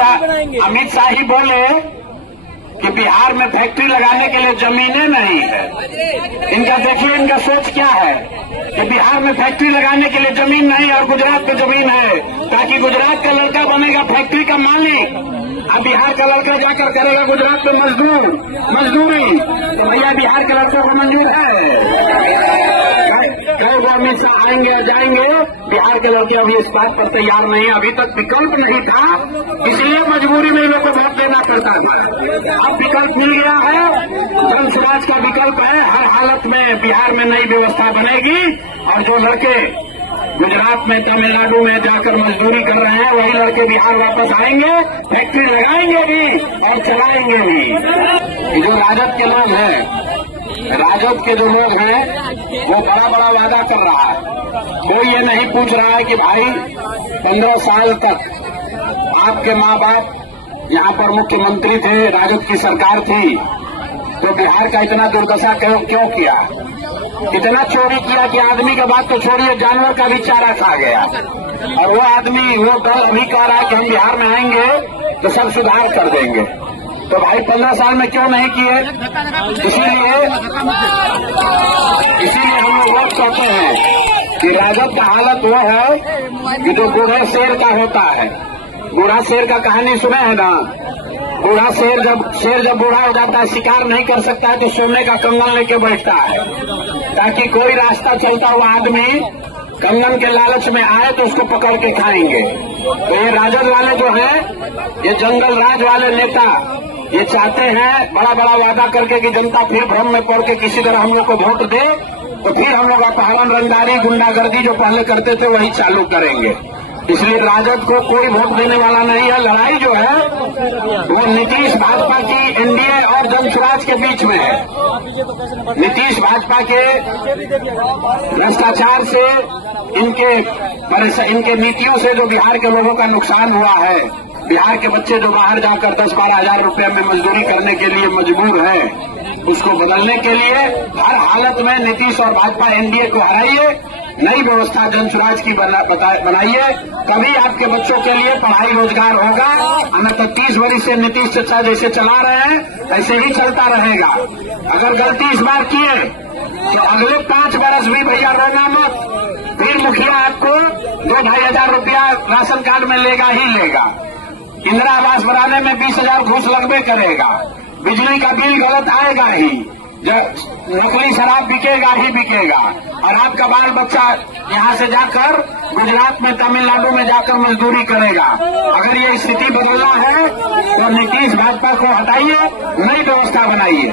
अमित शाह ही बोले कि बिहार में फैक्ट्री लगाने के लिए जमीनें नहीं है। इनका देखिए, इनका सोच क्या है कि बिहार में फैक्ट्री लगाने के लिए जमीन नहीं और गुजरात में जमीन है, ताकि गुजरात का लड़का बनेगा फैक्ट्री का मालिक, अब बिहार का लड़का जाकर करेगा गुजरात में मजदूरी। तो भैया बिहार के लड़कों को मंजूर है? कई वो अमित शाह आएंगे और जाएंगे, बिहार के लड़के अभी इस बात पर तैयार नहीं, अभी तक विकल्प नहीं था, इसलिए मजबूरी में लोगों को वोट देना पड़ता था। अब विकल्प मिल गया है, जन स्वराज का विकल्प है। हर हालत में बिहार में नई व्यवस्था बनेगी और जो लड़के गुजरात में, तमिलनाडु में जाकर मजदूरी कर रहे हैं, वही लड़के बिहार वापस आएंगे, फैक्ट्री लगाएंगे भी और चलाएंगे भी। जो राजद के लोग हैं, राजद के जो लोग हैं, वो बड़ा बड़ा वादा कर रहा है। कोई ये नहीं पूछ रहा है कि भाई 15 साल तक आपके माँ बाप यहाँ पर मुख्यमंत्री थे, राजद की सरकार थी, तो बिहार का इतना दुर्दशा क्यों किया, इतना चोरी किया कि आदमी का बात तो छोड़िए, जानवर का भी चारा खा गया। और वो आदमी, वो दल अभी कह रहा है कि हम बिहार में आएंगे तो सब सुधार कर देंगे। तो भाई 15 साल में क्यों नहीं किए? इसीलिए हम लोग वोट कहते हैं कि राजद का हालत वो है कि जो बूढ़े शेर का होता है। बूढ़ा शेर का कहानी सुने है ना? बूढ़ा शेर जब बूढ़ा हो जाता है, शिकार नहीं कर सकता है, तो सोने का कंगन लेके बैठता है, ताकि कोई रास्ता चलता हुआ आदमी कंगन के लालच में आए तो उसको पकड़ के खाएंगे। तो ये राजद वाले जो है, ये जंगल राज वाले नेता, ये चाहते हैं बड़ा बड़ा वादा करके कि जनता फिर भ्रम में पड़ के किसी तरह हम लोग को वोट दे, तो फिर हम लोग अपहरण, रंगदारी, गुंडागर्दी जो पहले करते थे वही चालू करेंगे। इसलिए राजद को कोई वोट देने वाला नहीं है। लड़ाई जो है वो नीतीश भाजपा की, एनडीए और जन स्वराज के बीच में है। नीतीश भाजपा के भ्रष्टाचार से, इनके नीतियों से जो बिहार के लोगों का नुकसान हुआ है, बिहार के बच्चे जो बाहर जाकर 10-12 हजार रुपए में मजदूरी करने के लिए मजबूर है, उसको बदलने के लिए हर हालत में नीतीश और भाजपा एनडीए को हराइए, नई व्यवस्था जन स्वराज की बनाइए, तभी आपके बच्चों के लिए पढ़ाई रोजगार होगा। हमें 30 वर्ष से नीतीश चाचा जैसे चला रहे हैं ऐसे ही चलता रहेगा। अगर गलती इस बार किए तो अगले 5 वर्ष भी भैया रोना मत, फिर मुखिया आपको 2-2.5 हजार रुपया राशन कार्ड में लेगा ही लेगा। इंदिरा आवास बनाने में 20,000 घूस लगबे करेगा, बिजली का बिल गलत आएगा ही, नकली शराब बिकेगा ही बिकेगा, और आपका बाल बच्चा यहाँ से जाकर गुजरात में, तमिलनाडु में जाकर मजदूरी करेगा। अगर ये स्थिति बदलना है तो नीतीश भाजपा को हटाइए, नई व्यवस्था बनाइए।